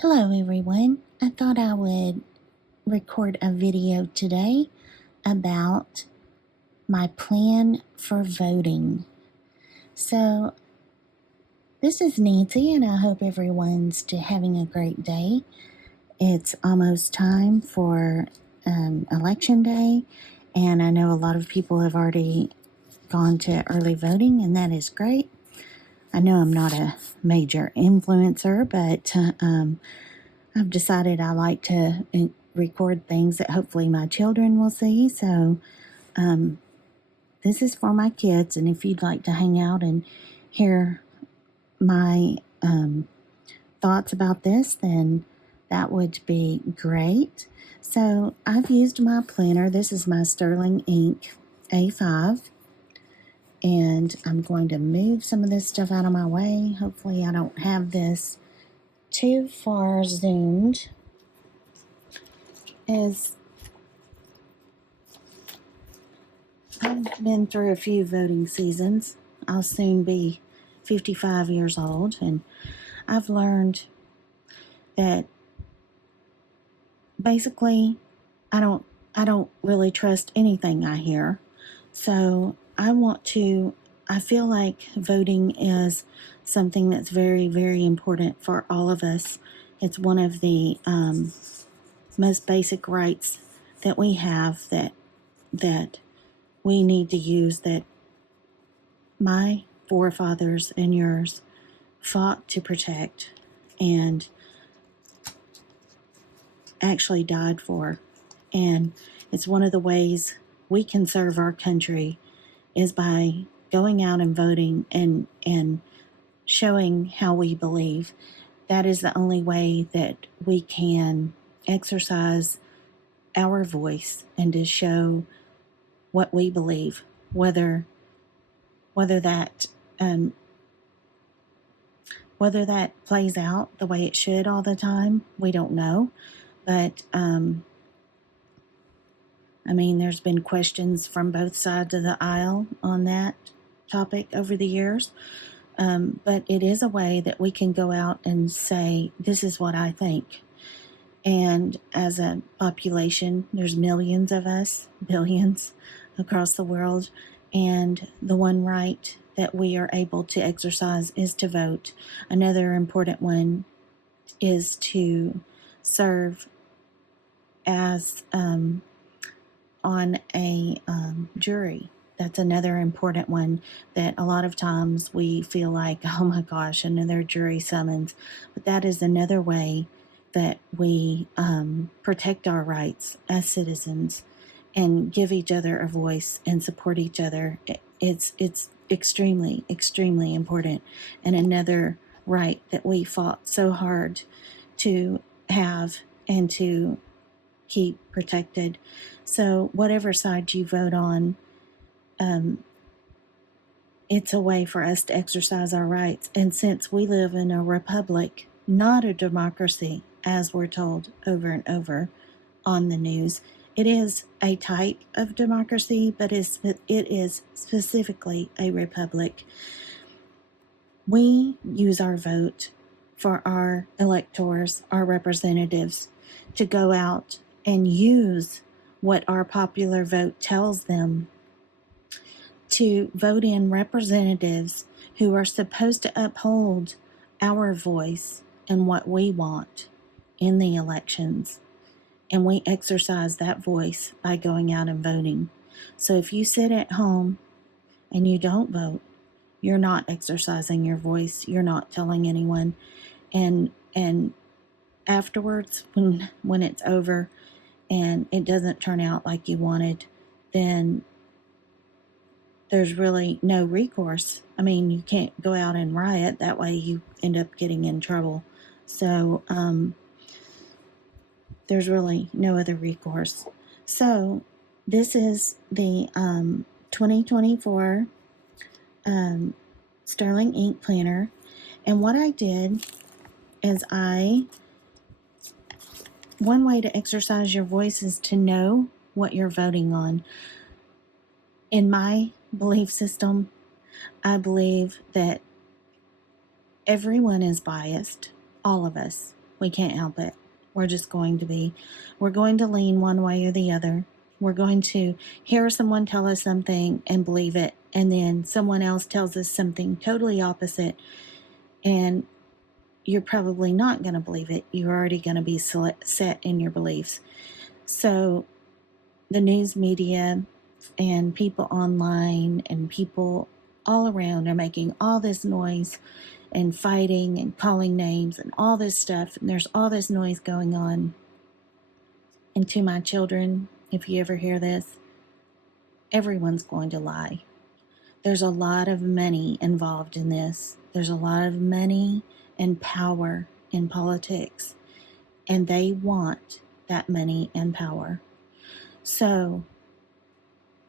Hello, everyone. I thought I would record a video today about my plan for voting. So, this is Nancy, and I hope everyone's having a great day. It's almost time for Election Day, and I know a lot of people have already gone to early voting, and that is great. I know I'm not a major influencer, but I've decided I like to record things that hopefully my children will see. So this is for my kids, and if you'd like to hang out and hear my thoughts about this, then that would be great. So I've used my planner. This is my Sterling Ink A5. And I'm going to move some of this stuff out of my way. Hopefully I don't have this too far zoomed. As I've been through a few voting seasons. I'll soon be 55 years old, and I've learned that basically I don't really trust anything I hear. So I feel like voting is something that's very, very important for all of us. It's one of the most basic rights that we have that we need to use, that my forefathers and yours fought to protect and actually died for. And it's one of the ways we can serve our country is by going out and voting and showing how we believe. That is the only way that we can exercise our voice and to show what we believe, whether that whether that plays out the way it should all the time, we don't know. But there's been questions from both sides of the aisle on that topic over the years. But it is a way that we can go out and say, this is what I think. And as a population, there's millions of us, billions across the world. And the one right that we are able to exercise is to vote. Another important one is to serve as on a jury. That's another important one that a lot of times we feel like, oh my gosh, another jury summons. But that is another way that we protect our rights as citizens and give each other a voice and support each other. It's extremely, extremely important. And another right that we fought so hard to have and to keep protected. So whatever side you vote on, it's a way for us to exercise our rights. And since we live in a republic, not a democracy, as we're told over and over on the news, it is a type of democracy, but it is specifically a republic. We use our vote for our electors, our representatives, to go out and use what our popular vote tells them to vote in representatives who are supposed to uphold our voice and what we want in the elections. And we exercise that voice by going out and voting. So if you sit at home and you don't vote, you're not exercising your voice. You're not telling anyone. And afterwards, when it's over and it doesn't turn out like you wanted, then there's really no recourse. You can't go out and riot. That way you end up getting in trouble. So there's really no other recourse. So this is the 2024 Sterling Ink Planner. And what I did is one way to exercise your voice is to know what you're voting on. In my belief system, I believe that everyone is biased, all of us. We can't help it. We're going to lean one way or the other. We're going to hear someone tell us something and believe it, and then someone else tells us something totally opposite, and you're probably not going to believe it. You're already going to be set in your beliefs. So the news media and people online and people all around are making all this noise and fighting and calling names and all this stuff. And there's all this noise going on. And to my children, if you ever hear this, everyone's going to lie. There's a lot of money involved in this. There's a lot of money and power in politics. And they want that money and power. So,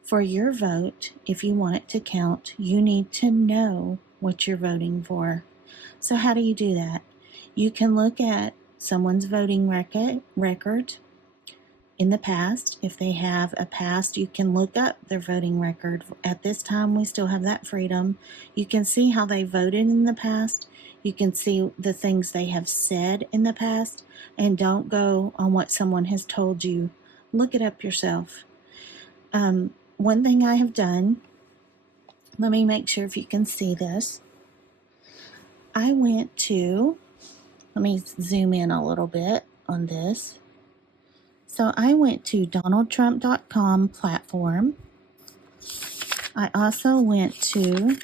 for your vote, if you want it to count, you need to know what you're voting for. So how do you do that? You can look at someone's voting record in the past. If they have a past, you can look up their voting record. At this time, we still have that freedom. You can see how they voted in the past. You can see the things they have said in the past, and don't go on what someone has told you. Look it up yourself. One thing I have done, let me make sure if you can see this. Let me zoom in a little bit on this. So I went to DonaldTrump.com platform. I also went to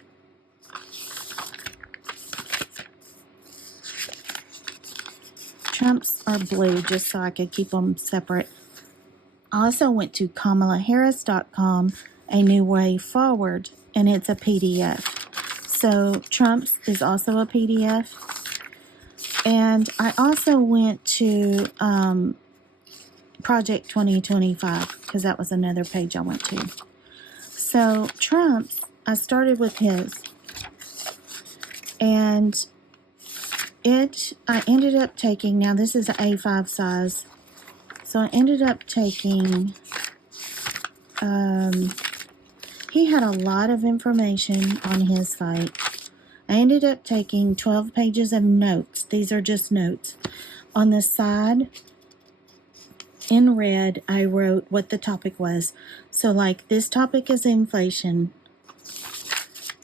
Trumps are blue, just so I could keep them separate. I also went to KamalaHarris.com, A New Way Forward, and it's a PDF. So Trump's is also a PDF. And I also went to Project 2025, because that was another page I went to. So Trump's, I started with his. And I ended up taking, now this is an A5 size. So I ended up taking, he had a lot of information on his site. I ended up taking 12 pages of notes. These are just notes. On the side, in red, I wrote what the topic was. So like, this topic is inflation.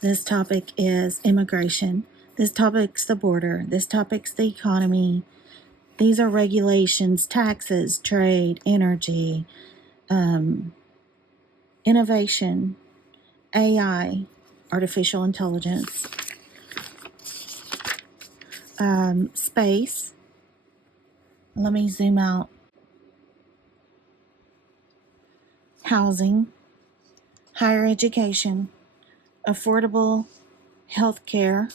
This topic is immigration. This topic's the border. This topic's the economy. These are regulations, taxes, trade, energy, innovation, AI, artificial intelligence, space. Let me zoom out. Housing, higher education, affordable health care,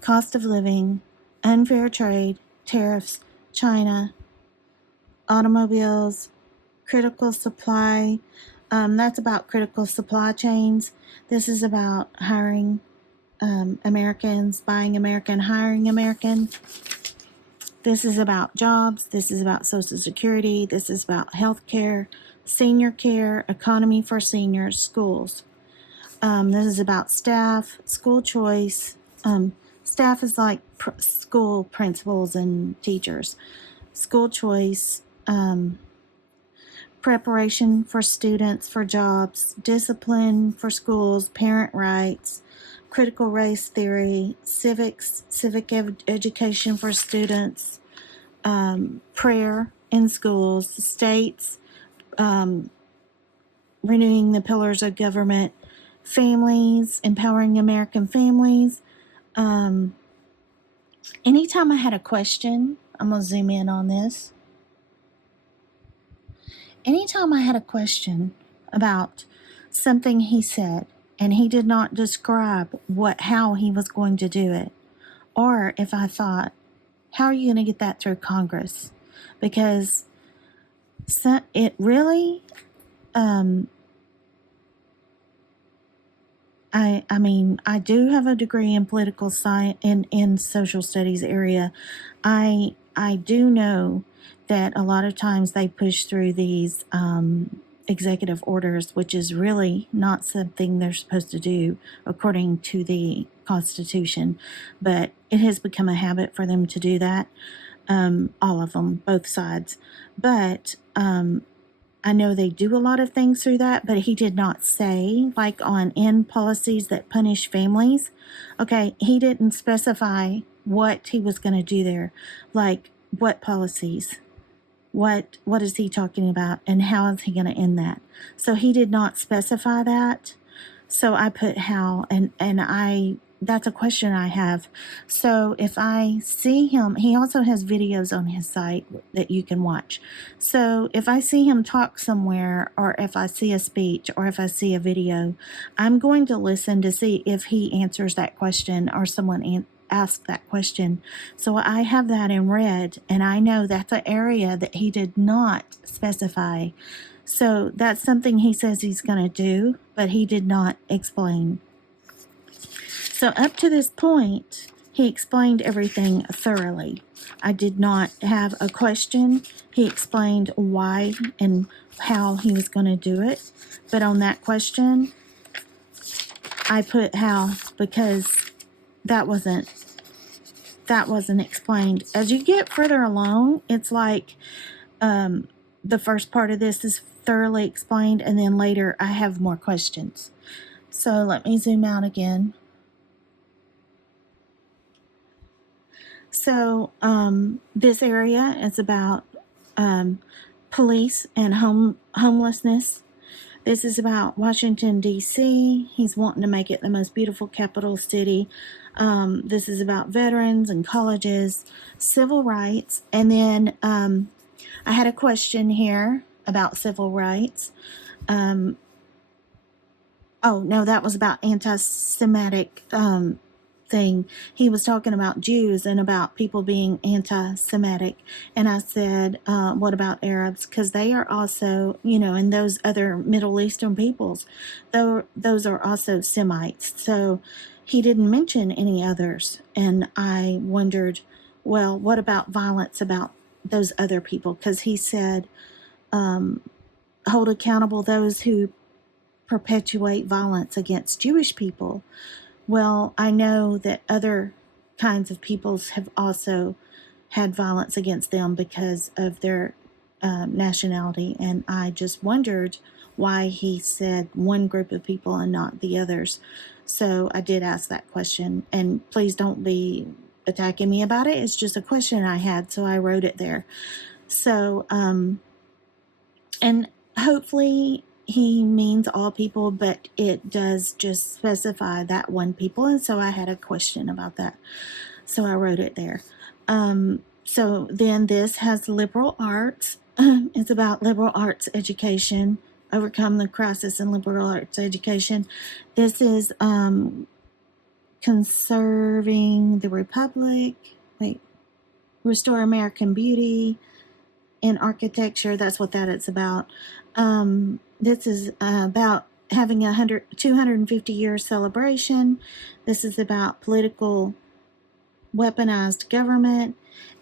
cost of living, unfair trade, tariffs, China, automobiles, critical supply. That's about critical supply chains. This is about hiring Americans, buying American, hiring American. This is about jobs. This is about Social Security. This is about health care, senior care, economy for seniors, schools. This is about staff, school choice. Staff is like school principals and teachers. School choice, preparation for students for jobs, discipline for schools, parent rights, critical race theory, civics, civic education for students, prayer in schools, states, renewing the pillars of government, families, empowering American families. Anytime I had a question, I'm going to zoom in on this. Anytime I had a question about something he said, and he did not describe how he was going to do it, or if I thought, how are you going to get that through Congress? Because it really, I do have a degree in political science, in social studies area. I do know that a lot of times they push through these executive orders, which is really not something they're supposed to do according to the Constitution, but it has become a habit for them to do that. all of them, both sides. But I know they do a lot of things through that, but he did not say, like on end policies that punish families. Okay, he didn't specify what he was going to do there, like what policies. What is he talking about, and how is he going to end that? So he did not specify that. So I put how, and I that's a question I have. So if I see him, he also has videos on his site that you can watch. So if I see him talk somewhere, or if I see a speech, or if I see a video, I'm going to listen to see if he answers that question, or someone ask that question. So I have that in red, and I know that's an area that he did not specify. So that's something he says he's going to do, but he did not explain. So up to this point, he explained everything thoroughly. I did not have a question. He explained why and how he was going to do it. But on that question, I put how, because that wasn't explained. As you get further along, it's like the first part of this is thoroughly explained, and then later I have more questions. So let me zoom out again. So this area is about police and homelessness. This is about Washington, D.C. He's wanting to make it the most beautiful capital city. This is about veterans and colleges, civil rights. And then I had a question here about civil rights. Oh, no, that was about anti-Semitic thing. He was talking about Jews and about people being anti-Semitic. And I said, what about Arabs? Because they are also, and those other Middle Eastern peoples, those are also Semites. So he didn't mention any others. And I wondered, well, what about violence about those other people? Because he said, hold accountable those who perpetuate violence against Jewish people. Well, I know that other kinds of peoples have also had violence against them because of their nationality, and I just wondered why he said one group of people and not the others. So I did ask that question, and please don't be attacking me about it. It's just a question I had, so I wrote it there. So, and hopefully he means all people, but it does just specify that one people, and so I had a question about that, so I wrote it there. So then this has liberal arts. It's about liberal arts education, overcome the crisis in liberal arts education. This is conserving the republic, restore American beauty in architecture. That's what that is about. This is about having 250-year celebration. This is about political weaponized government.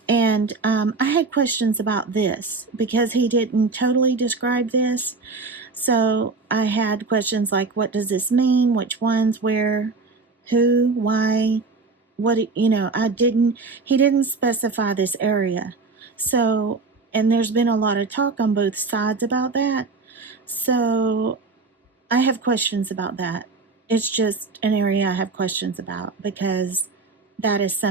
And I had questions about this because he didn't totally describe this. So I had questions like, what does this mean? Which ones, where, who, why, what, he didn't specify this area. So, and there's been a lot of talk on both sides about that. So I have questions about that. It's just an area I have questions about because that's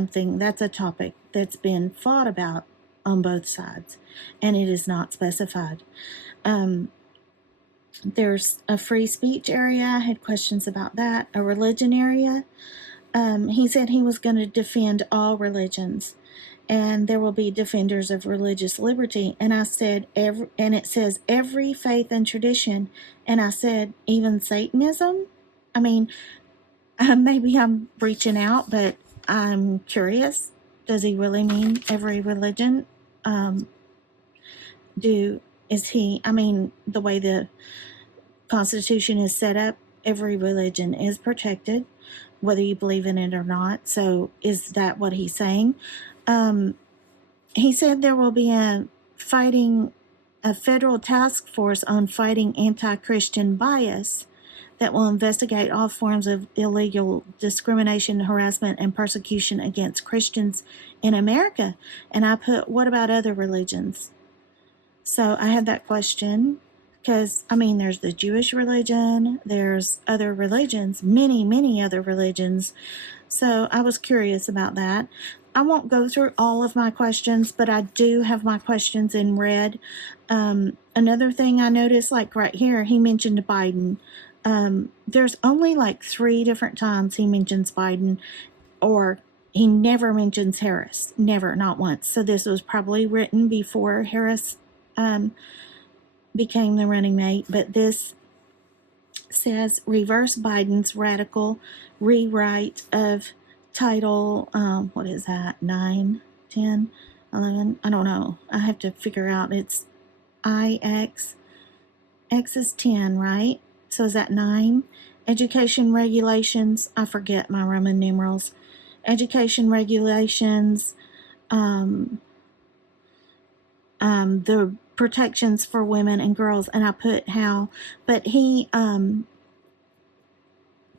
a topic that's been fought about on both sides, and it is not specified. There's a free speech area. I had questions about that. A religion area. He said he was going to defend all religions, and there will be defenders of religious liberty. And I said, and it says every faith and tradition. And I said, even Satanism? I mean, maybe I'm reaching out, but I'm curious. Does he really mean every religion? The way the Constitution is set up, every religion is protected, whether you believe in it or not. So is that what he's saying? He said there will be a federal task force on fighting anti-Christian bias. that will investigate all forms of illegal discrimination, harassment, and persecution against Christians in America. And I put, what about other religions? So I had that question because, I mean, there's the Jewish religion, there's other religions, many other religions. So I was curious about that. I won't go through all of my questions, but I do have my questions in red. Another thing I noticed, like right here, he mentioned Biden. There's only like 3 different times he mentions Biden, or he never mentions Harris. Never, not once. So this was probably written before Harris became the running mate. But this says reverse Biden's radical rewrite of Title, what is that, 9, 10, 11? I don't know. I have to figure out. It's IX. X is 10, right? So is that 9? Education regulations. I forget my Roman numerals. Education regulations. The protections for women and girls. And I put how. But he,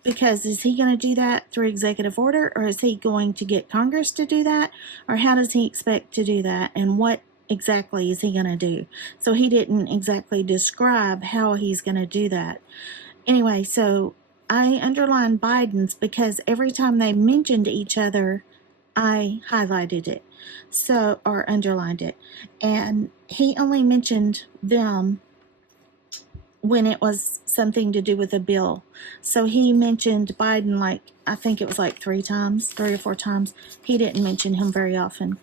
because is he going to do that through executive order, or is he going to get Congress to do that, or how does he expect to do that, and what exactly is he going to do? So he didn't exactly describe how he's going to do that. Anyway, so I underlined Biden's because every time they mentioned each other, I highlighted it, so, or underlined it, and he only mentioned them when it was something to do with a bill. So he mentioned Biden, like, I think it was like 3 or 4 times. He didn't mention him very often.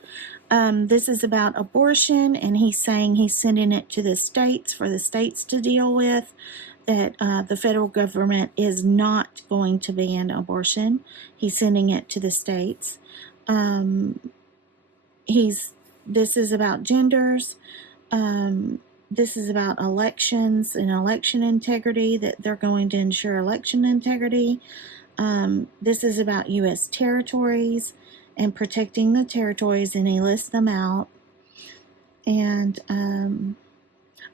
This is about abortion, and he's saying he's sending it to the states for the states to deal with, that the federal government is not going to ban abortion. He's sending it to the states. This is about genders. This is about elections and election integrity, that they're going to ensure election integrity. This is about U.S. territories and protecting the territories, and he lists them out. And, and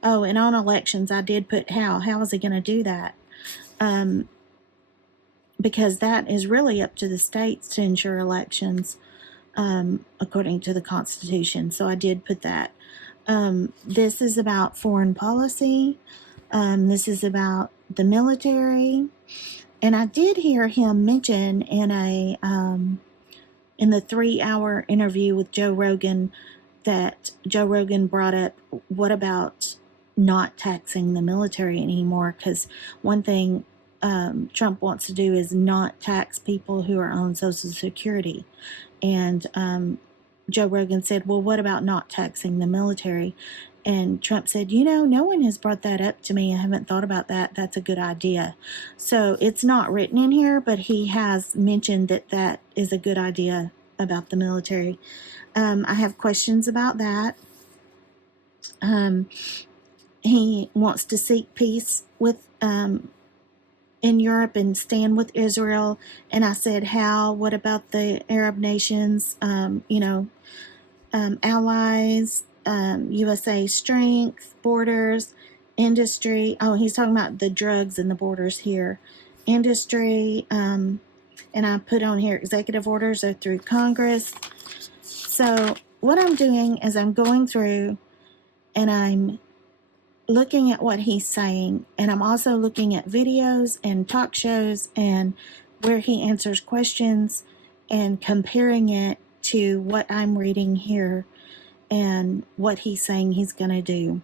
on elections, I did put how. How is he going to do that? Because that is really up to the states to ensure elections, according to the Constitution. So I did put that. This is about foreign policy. This is about the military. And I did hear him mention in the 3-hour interview with Joe Rogan, that Joe Rogan brought up, what about not taxing the military anymore? Because one thing Trump wants to do is not tax people who are on Social Security. And Joe Rogan said, well, what about not taxing the military? And Trump said, no one has brought that up to me. I haven't thought about that. That's a good idea. So it's not written in here, but he has mentioned that that is a good idea about the military. I have questions about that. He wants to seek peace with in Europe and stand with Israel. And I said, how? What about the Arab nations? Allies, USA strength, borders, industry. Oh, he's talking about the drugs and the borders here. Industry, and I put on here executive orders are through Congress. So what I'm doing is I'm going through and I'm looking at what he's saying, and I'm also looking at videos and talk shows and where he answers questions and comparing it to what I'm reading here and what he's saying he's going to do.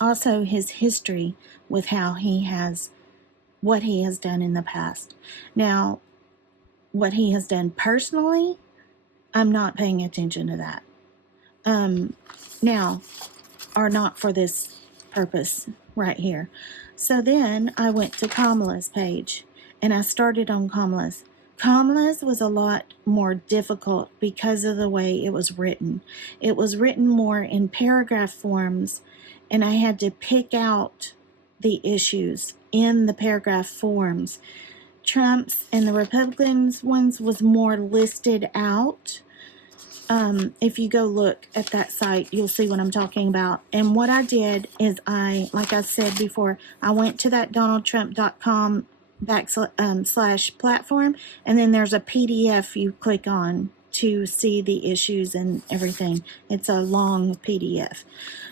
Also, his history with what he has done in the past. Now, what he has done personally, I'm not paying attention to that. Now, are not for this purpose right here. So then I went to Kamala's page, and I started on Kamala's. Kamala's was a lot more difficult because of the way it was written. It was written more in paragraph forms, and I had to pick out the issues in the paragraph forms. Trump's and the Republicans' ones was more listed out. if you go look at that site, you'll see what I'm talking about. And what I did is like I said before, I went to that donaldtrump.com / platform, and then there's a PDF you click on to see the issues and everything. It's a long PDF,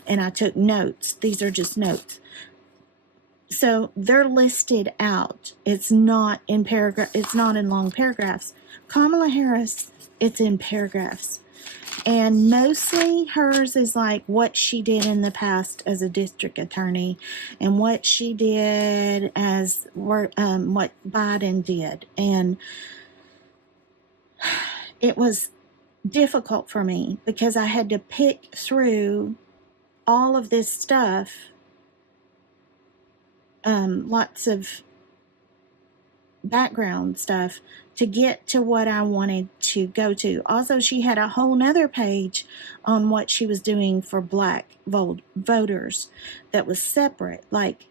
and I took notes. These are just notes. So they're listed out. It's not in paragraph. It's not in long paragraphs. Kamala Harris, it's in paragraphs. And mostly hers is like what she did in the past as a district attorney and what she did as what Biden did. And it was difficult for me because I had to pick through all of this stuff, lots of background stuff to get to what I wanted to go to. Also, she had a whole nother page on what she was doing for black voters that was separate, like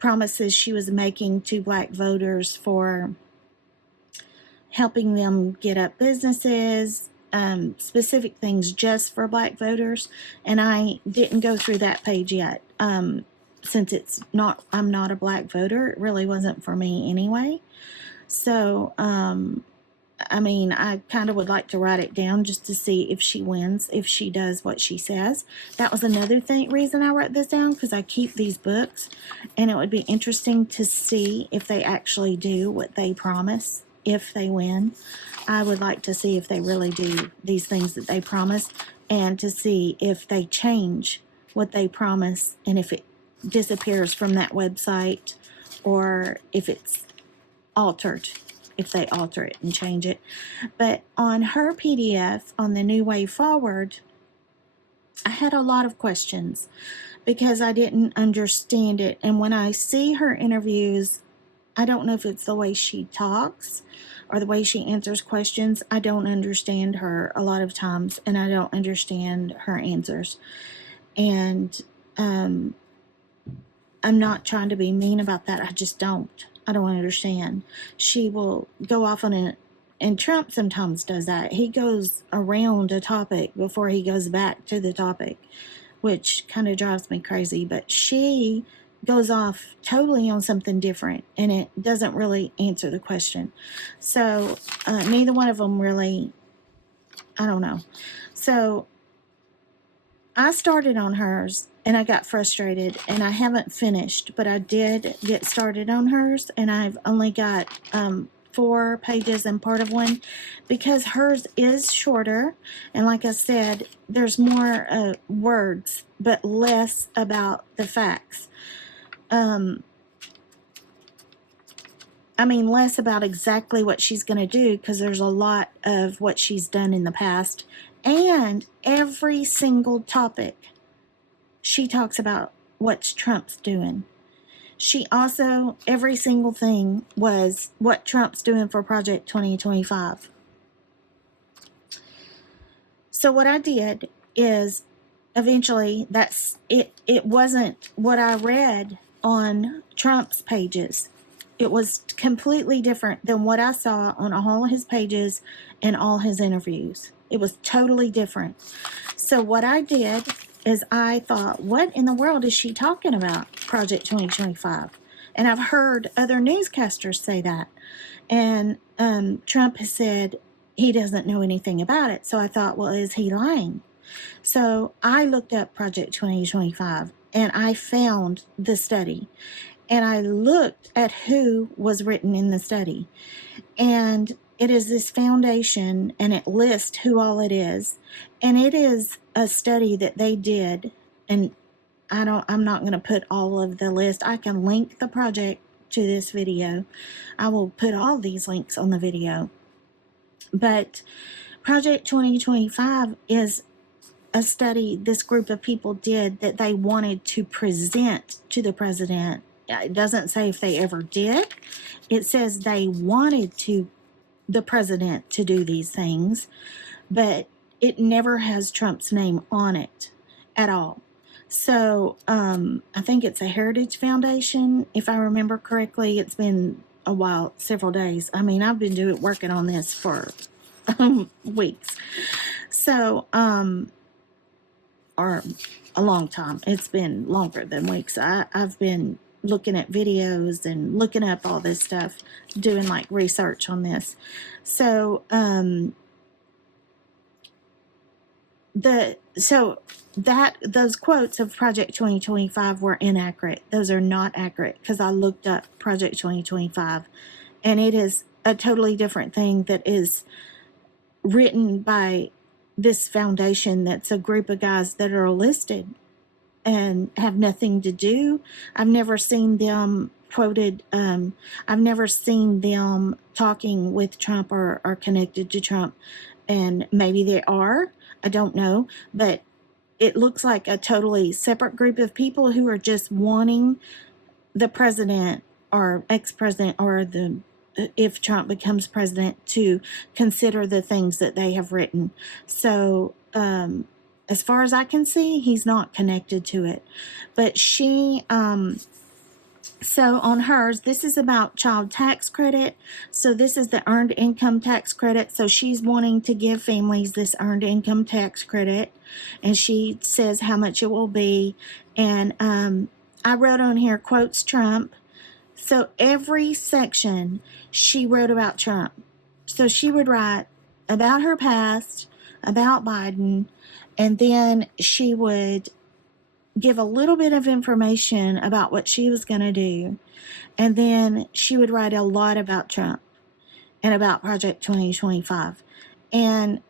promises she was making to black voters for helping them get up businesses, specific things just for black voters. And I didn't go through that page yet. Since I'm not a black voter, it really wasn't for me anyway. So, I kind of would like to write it down just to see if she wins, if she does what she says. That was another reason I wrote this down, because I keep these books, and it would be interesting to see if they actually do what they promise if they win. I would like to see if they really do these things that they promise, and to see if they change what they promise, and if it disappears from that website, or if it's altered, if they alter it and change it. But on her PDF, on the New Way Forward, I had a lot of questions because I didn't understand it. And when I see her interviews, I don't know if it's the way she talks or the way she answers questions. I don't understand her a lot of times, and I don't understand her answers. And I'm not trying to be mean about that. I just don't. I don't understand. She will go off on it, and Trump sometimes does that. He goes around a topic before he goes back to the topic, which kind of drives me crazy. But she goes off totally on something different, and it doesn't really answer the question. So neither one of them really, I don't know. So I started on hers, and I got frustrated, and I haven't finished, but I did get started on hers, and I've only got 4 pages and part of one, because hers is shorter, and like I said, there's more words, but less about the facts. Less about exactly what she's going to do, because there's a lot of what she's done in the past, and every single topic she talks about what Trump's doing. She also, every single thing was what Trump's doing for Project 2025. So what I did is, eventually, that's it. It wasn't what I read on Trump's pages. It was completely different than what I saw on all his pages and all his interviews. It was totally different. So what I did is I thought, what in the world is she talking about, Project 2025? And I've heard other newscasters say that. And Trump has said he doesn't know anything about it. So I thought, well, is he lying? So I looked up Project 2025, and I found the study. And I looked at who was written in the study. And it is this foundation, and it lists who all it is. And it is a study that they did. And I'm not going to put all of the list. I can link the project to this video. I will put all these links on the video. But Project 2025 is a study this group of people did that they wanted to present to the president. It doesn't say if they ever did. It says they wanted the president to do these things, but it never has Trump's name on it at all. So I think it's a Heritage Foundation, if I remember correctly. It's been a while, several days. I've been working on this for weeks. So, or a long time. It's been longer than weeks. I've been looking at videos and looking up all this stuff, doing like research on this. So, those quotes of Project 2025 were inaccurate. Those are not accurate because I looked up Project 2025, and it is a totally different thing that is written by this foundation that's a group of guys that are listed and have nothing to do. I've never seen them quoted. I've never seen them talking with Trump or connected to Trump. And maybe they are. I don't know. But it looks like a totally separate group of people who are just wanting the president or ex-president or if Trump becomes president to consider the things that they have written. So, as far as I can see, he's not connected to it. But she, so on hers, this is about child tax credit. So this is the earned income tax credit. So she's wanting to give families this earned income tax credit. And she says how much it will be. And I wrote on here, quotes Trump. So every section she wrote about Trump. So she would write about her past, about Biden, and then she would give a little bit of information about what she was going to do. And then she would write a lot about Trump and about Project 2025. And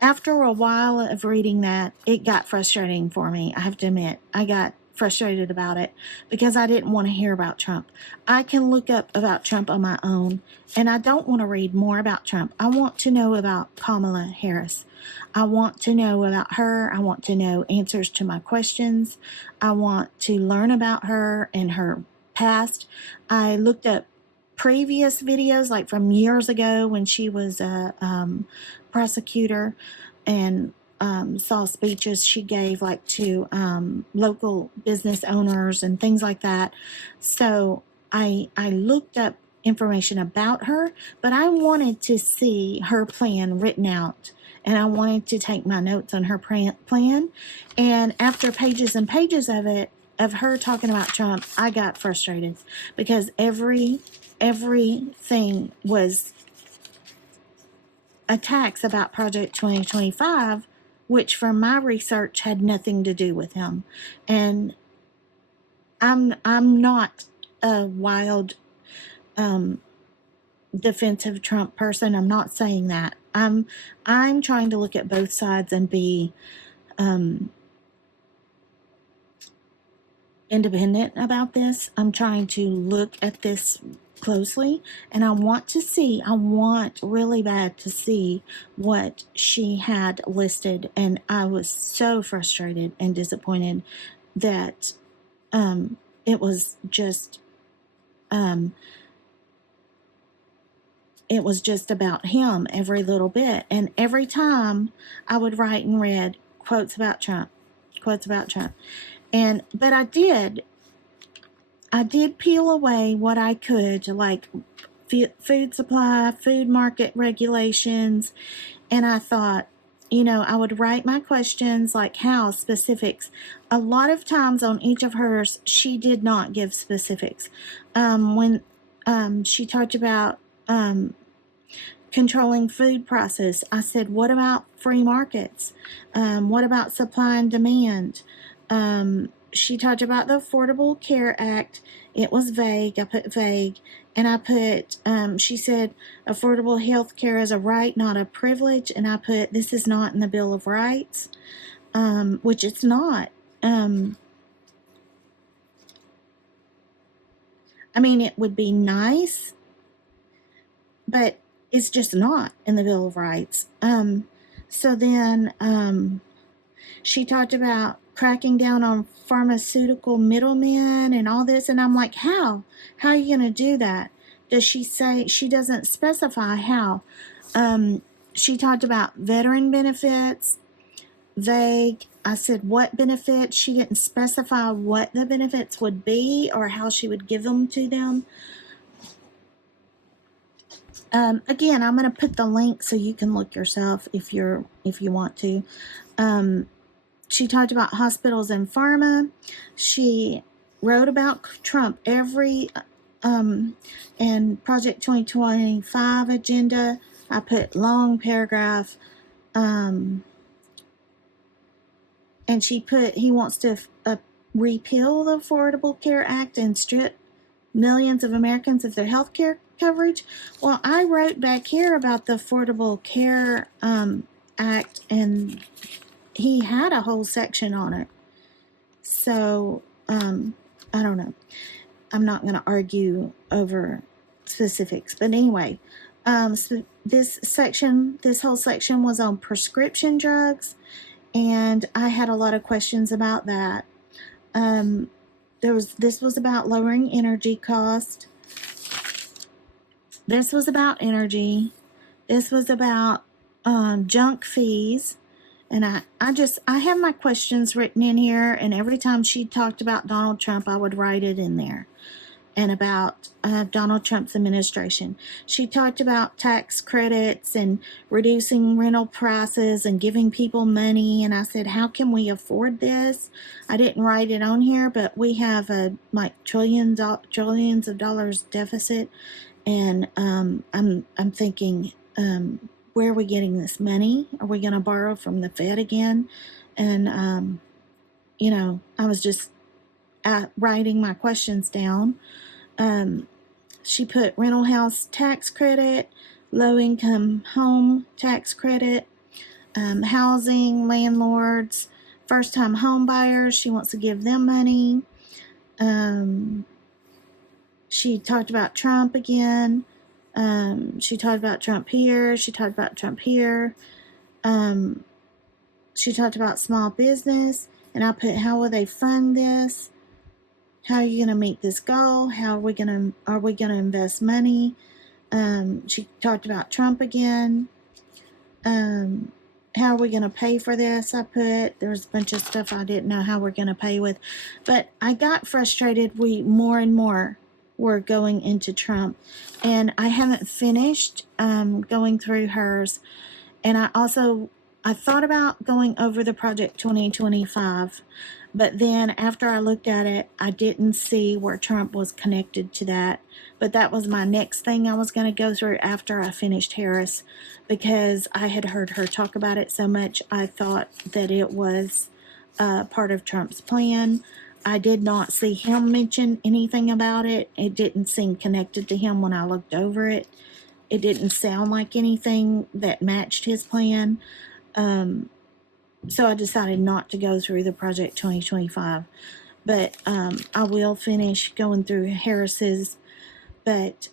after a while of reading that, it got frustrating for me. I have to admit, I got frustrated about it because I didn't want to hear about Trump. I can look up about Trump on my own, and I don't want to read more about Trump. I want to know about Kamala Harris. I want to know about her. I want to know answers to my questions. I want to learn about her and her past. I looked up previous videos, like from years ago when she was a prosecutor, and saw speeches she gave like to local business owners and things like that. So I looked up information about her, but I wanted to see her plan written out, and I wanted to take my notes on her plan. And after pages and pages of it, of her talking about Trump, I got frustrated because everything was attacks about Project 2025, which from my research had nothing to do with him. And I'm not a wild defensive Trump person. I'm not saying that. I'm trying to look at both sides and be independent about this. I'm trying to look at this closely, and I want really bad to see what she had listed. And I was so frustrated and disappointed that it was just about him every little bit. And every time I would write and read quotes about Trump. But I did peel away what I could, like food supply, food market regulations. And I thought, I would write my questions, like how, specifics. A lot of times on each of hers, she did not give specifics. When she talked about controlling food prices, I said, what about free markets? What about supply and demand? She talked about the Affordable Care Act. It was vague. I put vague. And I put, she said, affordable health care is a right, not a privilege. And I put, this is not in the Bill of Rights, which it's not. I mean, it would be nice, but it's just not in the Bill of Rights. So then she talked about cracking down on pharmaceutical middlemen and all this. And I'm like, how? How are you going to do that? Does she say? She doesn't specify how. She talked about veteran benefits, vague. I said, what benefits? She didn't specify what the benefits would be or how she would give them to them. Again, I'm going to put the link so you can look yourself if you want to. She talked about hospitals and pharma. She wrote about Trump and Project 2025 agenda. I put long paragraph. And she put he wants to repeal the Affordable Care Act and strip millions of Americans of their health care coverage. Well, I wrote back here about the Affordable Care Act, and he had a whole section on it. So, I don't know. I'm not going to argue over specifics. But anyway, so this whole section was on prescription drugs, and I had a lot of questions about that. This was about lowering energy cost. This was about energy. This was about junk fees. And I have my questions written in here, and every time she talked about Donald Trump, I would write it in there. And about Donald Trump's administration. She talked about tax credits and reducing rental prices and giving people money. And I said, how can we afford this? I didn't write it on here, but we have a trillions of dollars deficit. And I'm thinking, where are we getting this money? Are we going to borrow from the Fed again? And I was just writing my questions down. She put rental house tax credit, low income home tax credit, housing, landlords, first time home buyers. She wants to give them money. She talked about Trump again. She talked about Trump here. She talked about Trump here. She talked about small business, and I put, how will they fund this? How are you going to meet this goal? Are we going to invest money? She talked about Trump again. How are we going to pay for this? I put, there's a bunch of stuff I didn't know how we're going to pay with, but I got frustrated. More and more were going into Trump, and I haven't finished going through hers. And I thought about going over the Project 2025, but then after I looked at it, I didn't see where Trump was connected to that. But that was my next thing I was going to go through after I finished Harris, because I had heard her talk about it so much. I thought that it was part of Trump's plan. I did not see him mention anything about it. It didn't seem connected to him when I looked over it. It didn't sound like anything that matched his plan. So I decided not to go through the Project 2025. But I will finish going through Harris's. But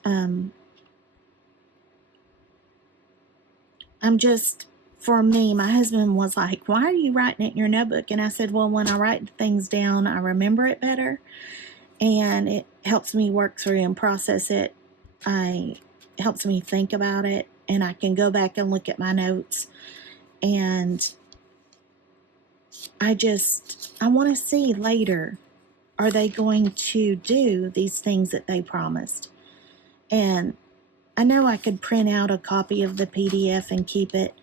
for me, my husband was like, why are you writing it in your notebook? And I said, well, when I write things down, I remember it better. And it helps me work through and process it. It helps me think about it. And I can go back and look at my notes. And I want to see later, are they going to do these things that they promised? And I know I could print out a copy of the PDF and keep it,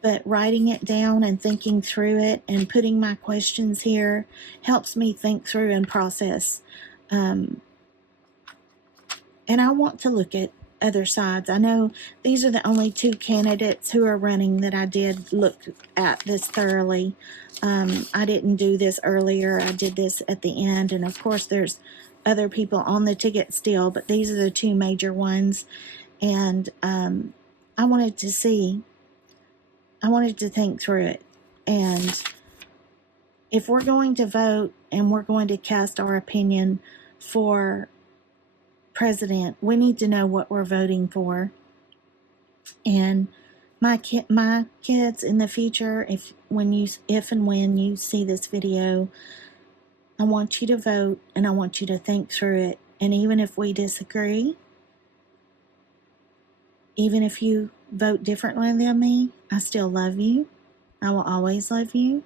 but writing it down and thinking through it and putting my questions here helps me think through and process. And I want to look at other sides. I know these are the only two candidates who are running that I did look at this thoroughly. I didn't do this earlier. I did this at the end. And of course, there's other people on the ticket still, but these are the two major ones. And I wanted to think through it. And if we're going to vote and we're going to cast our opinion for president, we need to know what we're voting for. And my kids in the future, if and when you see this video, I want you to vote, and I want you to think through it. And even if we disagree, even if you vote differently than me, I still love you. I will always love you.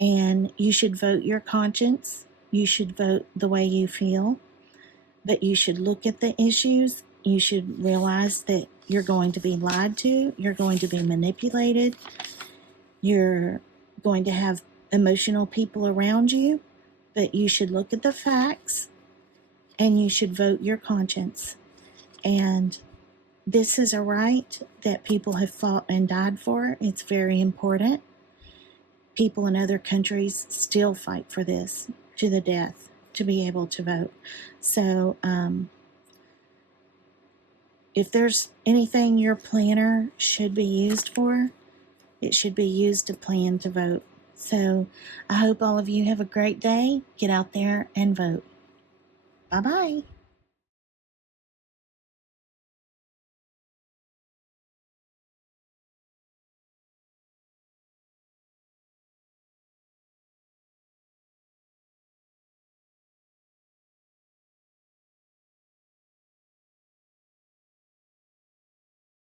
And you should vote your conscience. You should vote the way you feel. But you should look at the issues. You should realize that You're going to be lied to. You're going to be manipulated. You're going to have emotional people around you. But you should look at the facts and you should vote your conscience. And this is a right that people have fought and died for. It's very important. People in other countries still fight for this to the death to be able to vote. So, if there's anything your planner should be used for, it should be used to plan to vote. So, I hope all of you have a great day. Get out there and vote. Bye bye.